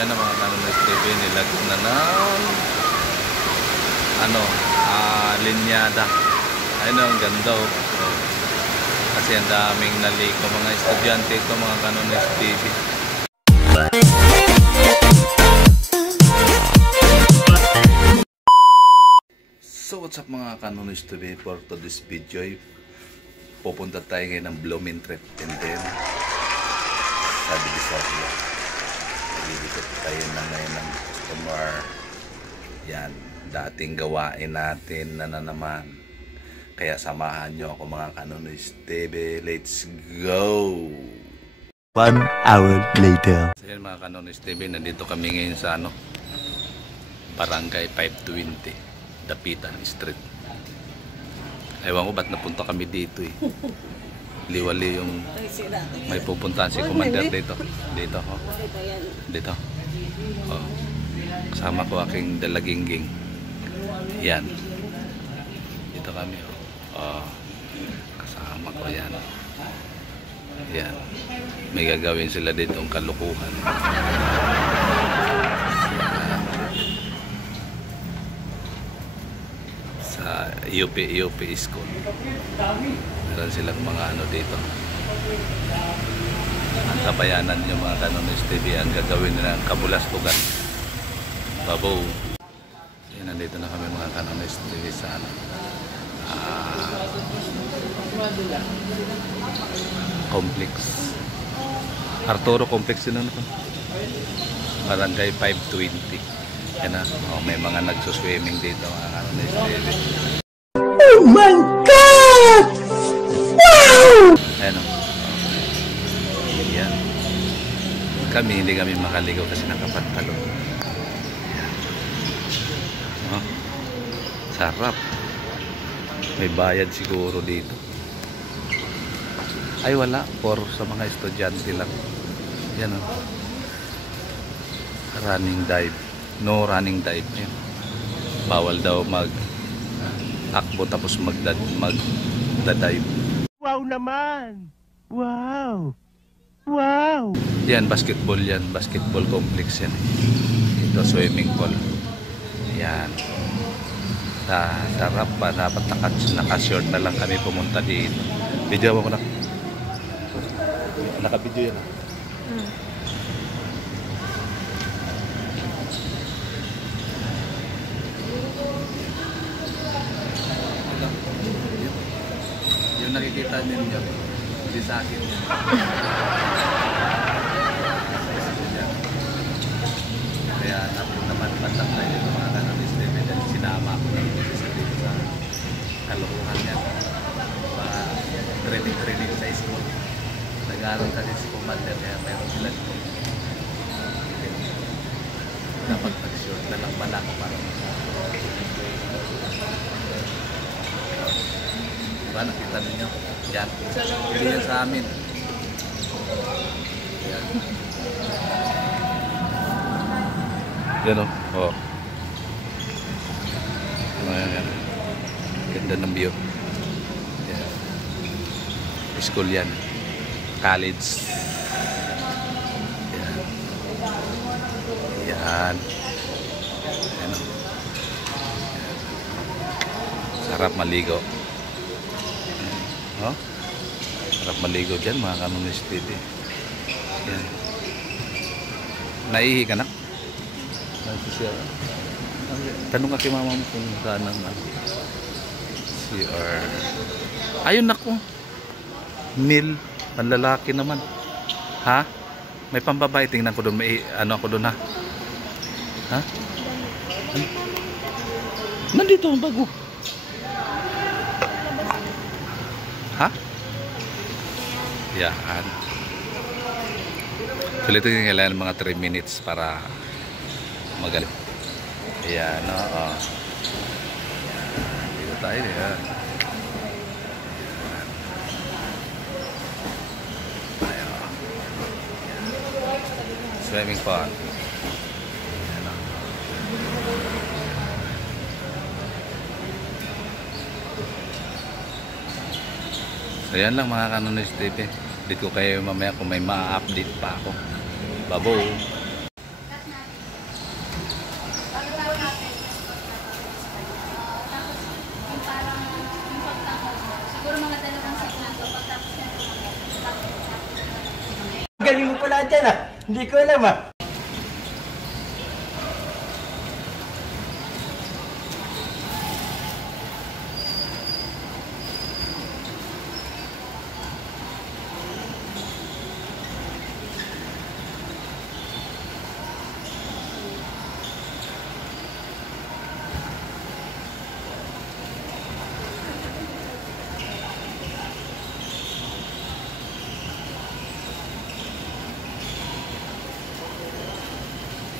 yan ang mga Kanonis TV, nilagyan na ng linyada. Ayun, ang ganda oh. Kasi ang daming naliko mga estudyante ito mga Kanonis TV. So what's up mga Kanonis TV, for today's video pupunta tayo ngayon ng Blooming Trip and then sa Divisoria. Nagigikot tayo na ngayon ng customer. Yan, dating gawain natin na naman. Kaya samahan nyo ako mga Kanonis TV. Let's go! 1 hour later. So yan mga Kanonis TV, nandito kami ngayon sa Barangay 520, Dapitan Street. Ewan ko ba't napunta kami dito eh. Liwali yung may pupuntahan si Commander dito. Dito ho. Dito. Oh. Kasama ko aking dalagingging. Yan. Dito kami oh. Oh. Kasama ko yan. Yan. May gagawin sila dito ang kalukuhan. Sa UP School. Meron silang mga dito. Ang kabayanan yung mga Kanonis TV ang gagawin nila ng kabulastugan. Babaw. Yan, nandito na kami mga Kanonis TV sa complex. Arturo Complex yun ito. Barangay 520. Yan na. Oh, may mga nagsuswimming dito mga Kanonis TV. Oh my God! Wow! Ayan o. Yan. Hindi kami makaligaw kasi nakapantalo. Yan. Oh. Sarap. May bayad siguro dito. Ay wala. For sa mga estudyante lang. Yan o. Running dive. No running dive. Yan. Bawal daw takbo tapos magda-dive. Wow naman! Wow! Wow! Yan, basketball yan. Basketball complex yan. Ito, swimming pool. Yan. Sarap pa. Dapat naka-short na lang kami pumunta dito. Video mo ko na. Naka-video yan. Yung nakikita ninyo, hindi sa akin yan. Kaya naman patang tayo ng mga Kanonis TV dahil sinama ko na dito sa kalukuhan yan. Training sa school. Nag-aaral kasi si Commander kaya mayroon sila dito. Dapat mag-short na lang pala ako para diba nakita ninyo? Yan. Hindi yan sa amin. Yan. Yan o. Oh. Ayan. Ganda ng view. Yan. School yan. College. Yan. Yan. Yan o. Sarap maligo. Oh? Sarap maligo dyan mga Kanonis TV. Yan. Naihi ka na? Tanong ka kay mama mo kung saan ang CR. Ayun ako. Mil. Panlalaki naman. Ha? May pambabae. Tingnan ko doon. May ako doon ha? Ha? Nandito ang bago. Ha? Yan. So ito yung kailangan mga 3 minutes para magaling. Ayan, oo. Dito tayo. Ayan. Swimming pond. Ayan, oo. So yan lang mga Kanonis TV. Update ko kayo mamaya kung may ma-update pa ako. Babo. dyan ah. Hindi ko alam ah.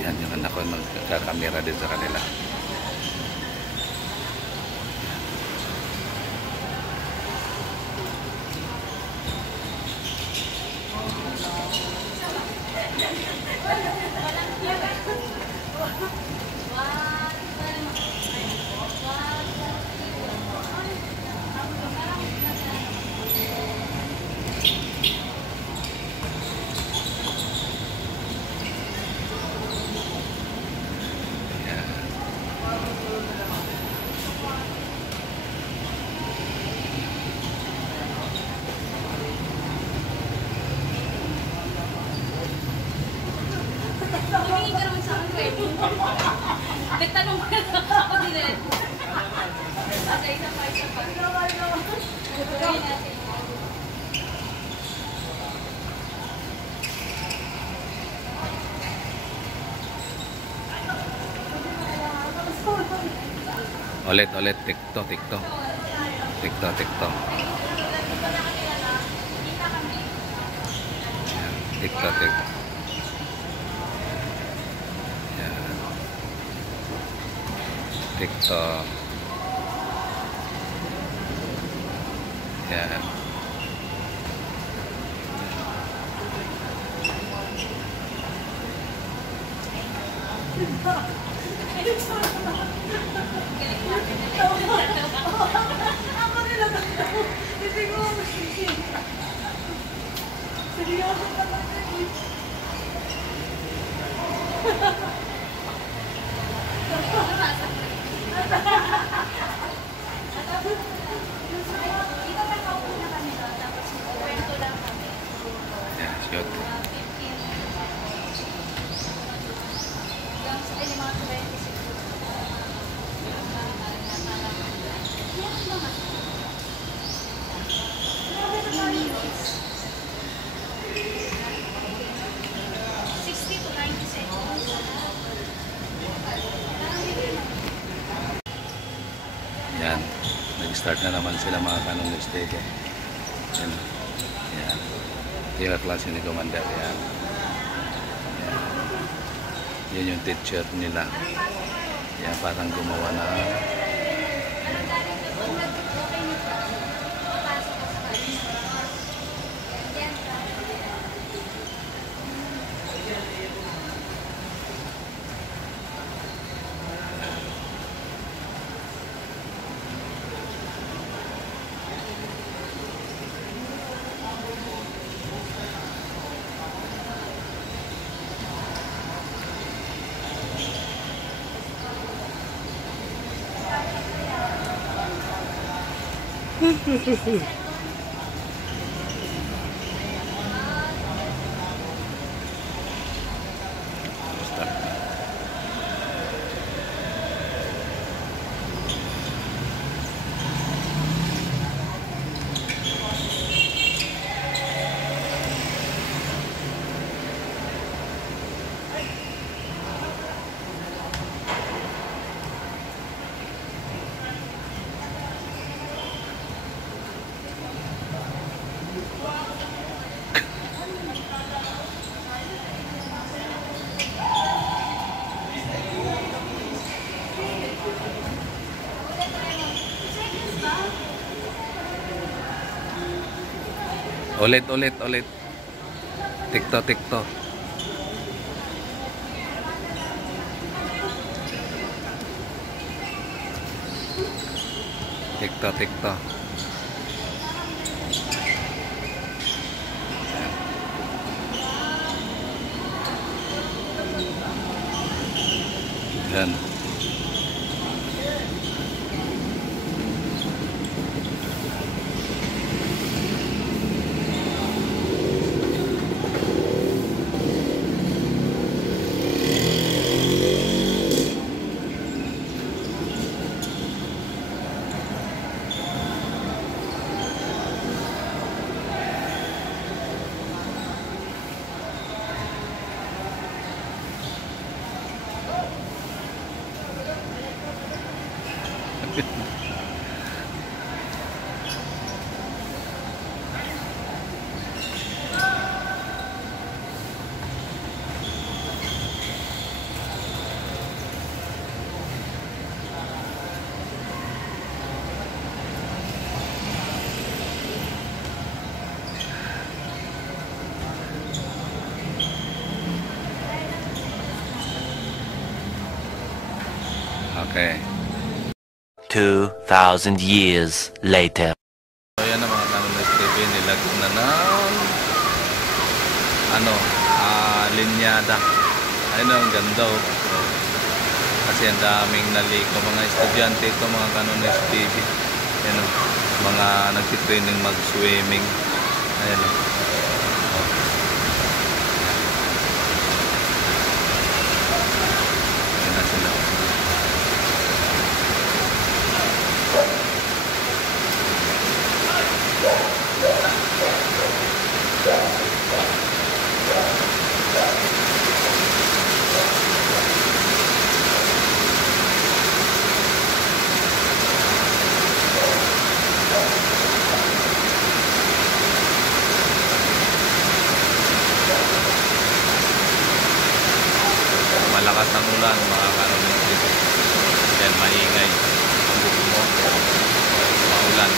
Yan yung anak ko nagkakamera din sa kanila. Tumingin ka naman sa akin. Nagtanong ka na ako din. Okay, isa pa. Gawin natin. Ulit, tiktok. Tiktok. Yan, tiktok. Yan. TikTok. Yan. Ako nila ba? Hindi ko seryoso ka ba? Dito ka kaupo na kami doon, tapos kwento lang kami. Yan, shoot. Hanggang sa mga 26. Yan. Nag-start na naman sila mga kanong mistake. Yan. Yan. Ito yung klase ni Commander. Yan. Yan. Yan yung teacher nila. Yan, parang gumawa na. Start na. Ulit. TikTok. TikTok. Yan. Okay. 2,000 years later. So yan ang mga Kanonoys TV, nilagyan na ng linyada. Ayun, ang ganda oh. Kasi ang daming naliko mga estudyante ito, mga Kanonoys TV. Ayan oh, mga nagtitraining mag-swimming. Ayan oh. Ayan na sila. Malakas ang ulan, mga Kanonoys dito. Kaya maingay ang buko mo. Maulan.